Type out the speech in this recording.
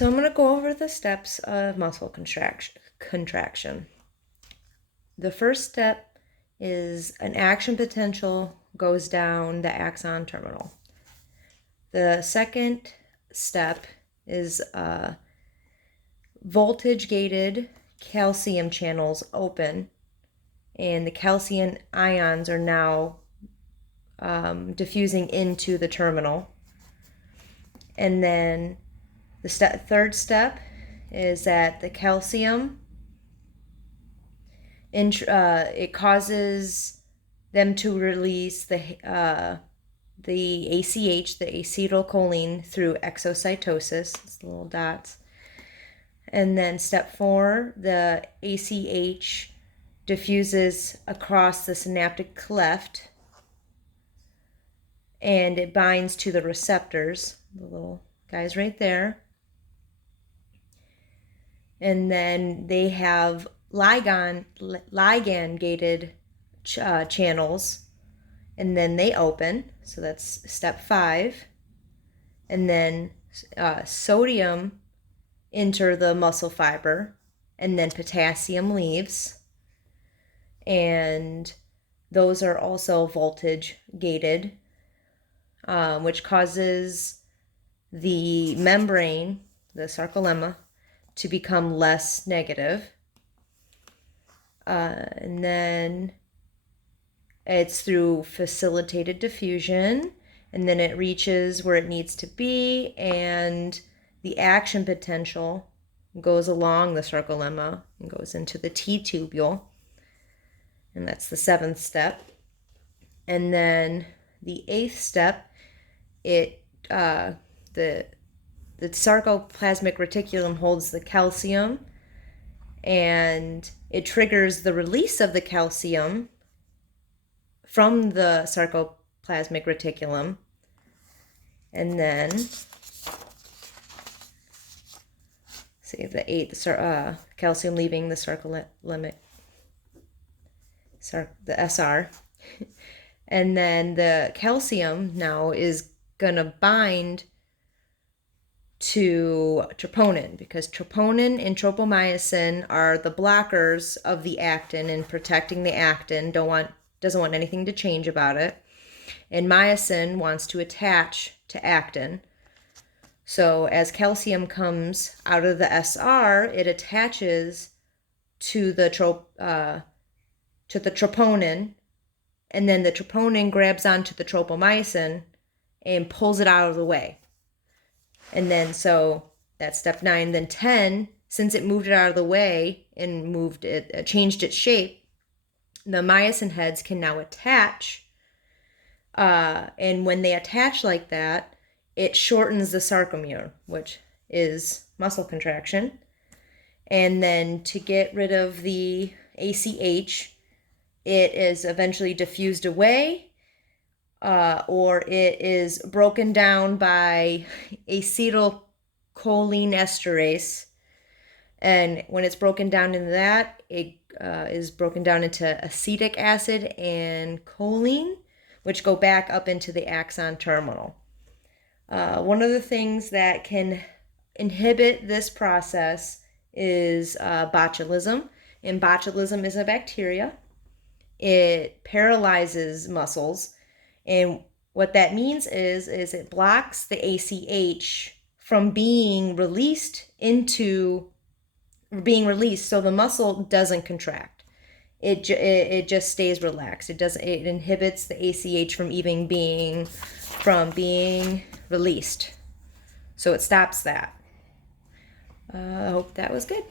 So I'm going to go over the steps of muscle contraction. The first step is an action potential goes down the axon terminal. The second step is voltage-gated calcium channels open, and the calcium ions are now diffusing into the terminal. And then the third step is that the calcium, it causes them to release the ACH, the acetylcholine, through exocytosis. It's the little dots. And then step 4, the ACH diffuses across the synaptic cleft, and it binds to the receptors, the little guys right there. And then they have ligand-gated channels, and then they open. So that's step 5. And then sodium enter the muscle fiber, and then potassium leaves. And those are also voltage gated, which causes the membrane, the sarcolemma, to become less negative. And then it's through facilitated diffusion, and then it reaches where it needs to be, and the action potential goes along the sarcolemma and goes into the T-tubule, and that's the 7th step. And then the 8th step, the sarcoplasmic reticulum holds the calcium, and it triggers the release of the calcium from the sarcoplasmic reticulum. And then, see the 8th, calcium leaving the sarcolemma, the SR. And then the calcium now is going to bind to troponin, because troponin and tropomyosin are the blockers of the actin and protecting the actin, doesn't want anything to change about it. And myosin wants to attach to actin. So as calcium comes out of the SR, it attaches to the troponin, and then the troponin grabs onto the tropomyosin and pulls it out of the way. And then, so that's step 9. Then 10, since it moved it out of the way and changed its shape, the myosin heads can now attach. And when they attach like that, it shortens the sarcomere, which is muscle contraction. And then to get rid of the ACH, it is eventually diffused away, or it is broken down by acetylcholine esterase. And when it's broken down into that, it is broken down into acetic acid and choline, which go back up into the axon terminal. One of the things that can inhibit this process is botulism. And botulism is a bacteria. It paralyzes muscles. And what that means is it blocks the ACH from being released, so the muscle doesn't contract. It just stays relaxed. It inhibits the ACH from even being released. So it stops that. I hope that was good.